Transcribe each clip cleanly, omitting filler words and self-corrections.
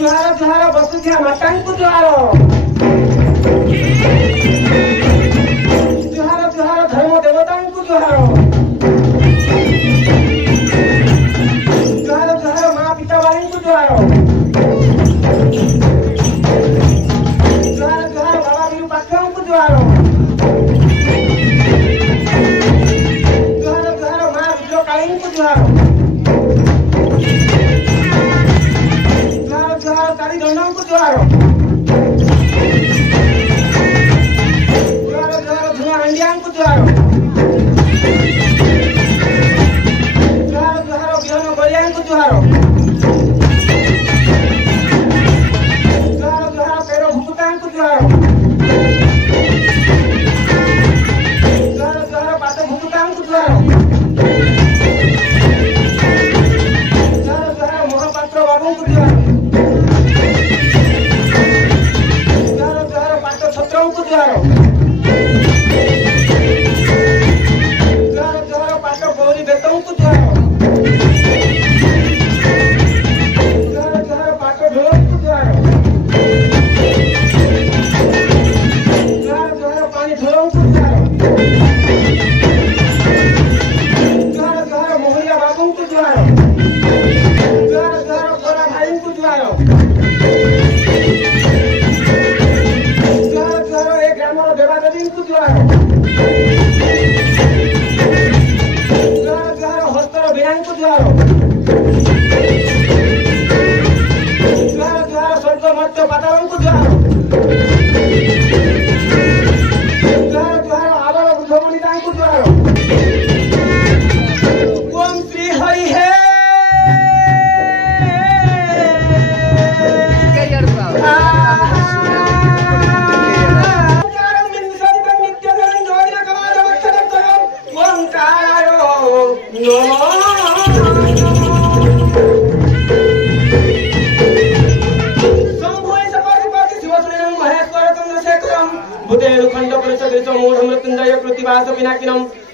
जुहार जुहार बसुधिया मातांकु जुहार जुहार जुहार धर्म देवतांकु जुहार जुहार जुहार मा पिता बाळींकु जुहार जुहार जुहार बाबा विरूपाक्षांकु जुहार जुहार जुहार मा रुद्रकाळींकु जुहार जुहार जुहार तारी दंडांकु जुहार जुहार जुहार धुआ अंडियांकु जुहार जुहार जुहार बिहन गलियांकु जुहार जुहार जुहार पेरो भुकुतांकु जुहार जुहार जुहार पात भुकुतांकु जुहार जुहार जुहार महापात्र बाबूंकु जुहार जुहार जुहार पात छत्रंकु जुहार जुहार जुहार पात गौरी बेतंकु जुहार जुहार जुहार पात ढोलंकु जुहार जुहार जुहार पानी ढोलंकु जुहार जुहार जुहार मोहनिया बाबूंकु जुहार जुहार जुहार कोरा भाईंकु जुहार जुहार जुहार ए ग्रामर देवादेवींकु जुहार जुहार जुहार हस्तर वीणांकु जुहार जुहार जुहार स्वर्ग मर्त्य पातालंकु जुहार जुहार जुहार आवर बुद्धमणितांकु जुहार ओम श्री हरि हे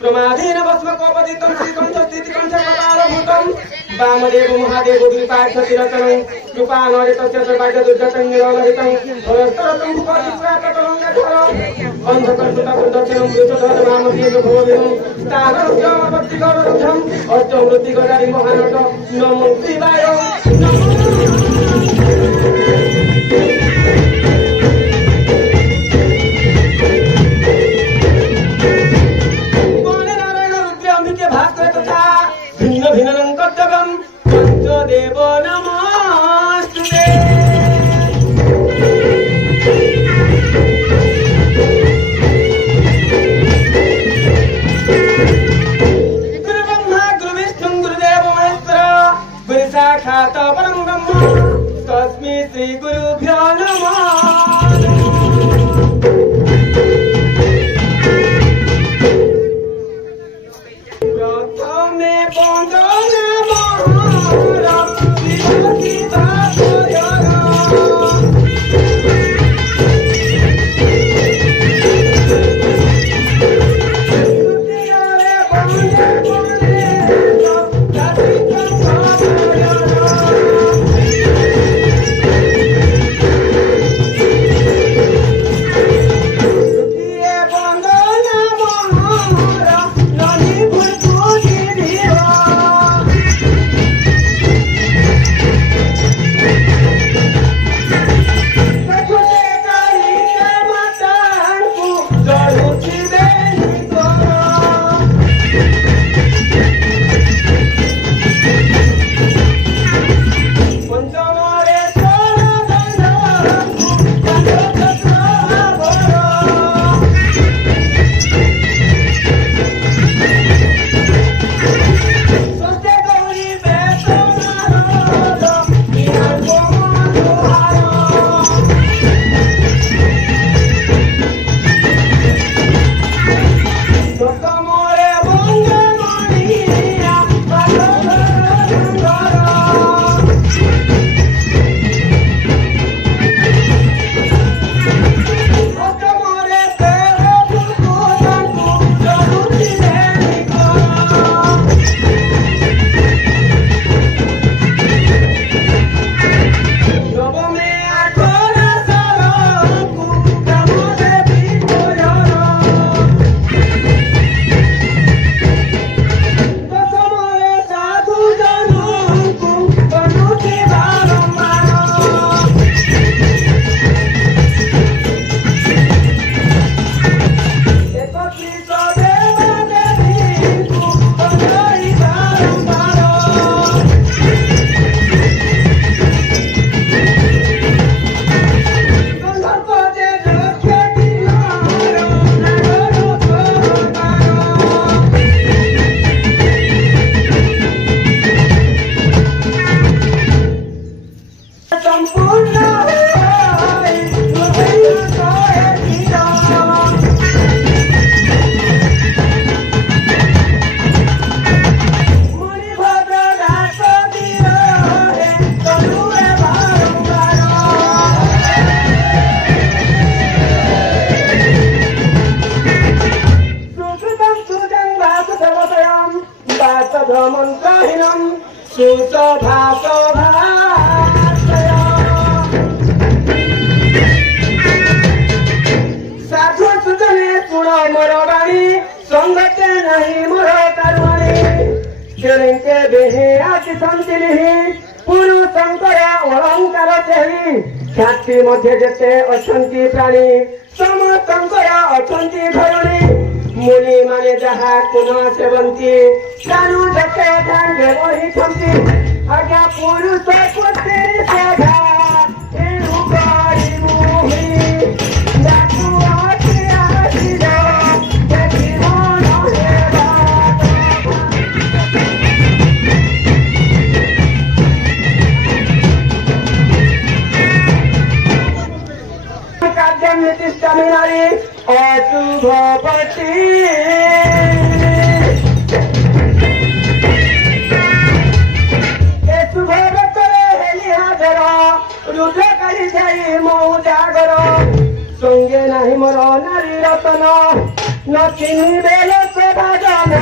प्रमाधीन भस्म कोपदितं श्रीकंठ स्थितिकंठ कपालभूतं वामदेव महादेव विपाक्षतिरचनं कृपानोरितस्य सर्वाज्ञ दुर्गतं निरोलहितं हरस्तरतं भूपतिप्राततरङ्गधर अन्धकर्तुतप्रदक्षिणं वृषधर वामदेव भोविनं तारस्यामपत्तिगरुढं अष्टमृत्तिगदारि महानट नमो शिवाय भिन्न भिन्नं कर्तव्यं पंचदेव नमोस्तुते गुरु ब्रह्मा गुरु विष्णु गुरुदेव महेश्वर गुरु साक्षात् परं ब्रह्म तस्मै श्री गुरुभ्यो नमः সম্পূর্ণ হয় মণিভদ্র দাস দিও হে তনুরে বারম্বার সুকৃতম সুজং বাসুদেবতয়ম বাসভ্রমন্ত্রহীনম সুসভাসভাশ্রয় साधु सुजने सुनो मोर बाणी संगते नहीं मोर तारुणी जेणेके देहे आति संतिलिहि पुरुषंकर अलंकार सेहि ख्याति मध्य जेते अछंती प्राणी समस्तंकर अछंती धरणी मुनि माने जहा कुन सेवंती सानु जते ढांगे बहिछंती आज्ञा पुरुष कोते सभा एनु गाड़ी मुहि नीतिष्ठामिनारी अशुभपति रुद्रकारी जाई मऊ जागर संगे नाही मोर नारी रतन न चिनी बेल से भजन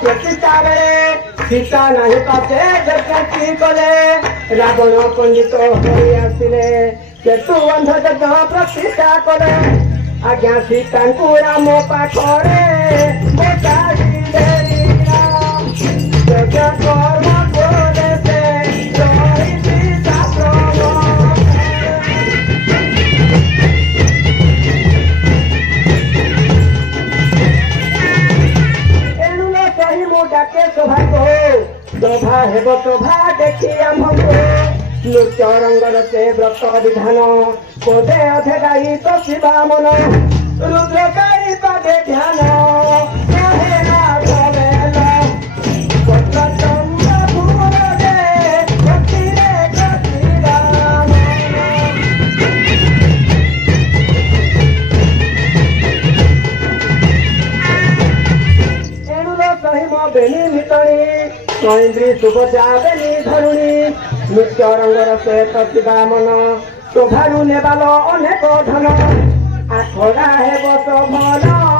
प्रतिष्ठा बेले सीता नहीं पाते जगती कले रावण पंडित हो आसिले केतु बंध जग प्रतिष्ठा कले आज्ञा सीता को राम पाखरे जग कर्म करे से शोभा हेब शोभा देखी आम्भको नृत्य रंगर से व्रत विधान कोदे अधे गाई तो शिवा मन रुद्रकारी पदे ध्यान इंद्री सुभजा बेनी धरुणी नृत्य रंगर से शिवा मन शोभारू नेबाल अनेक धन आखड़ा हेब शोभन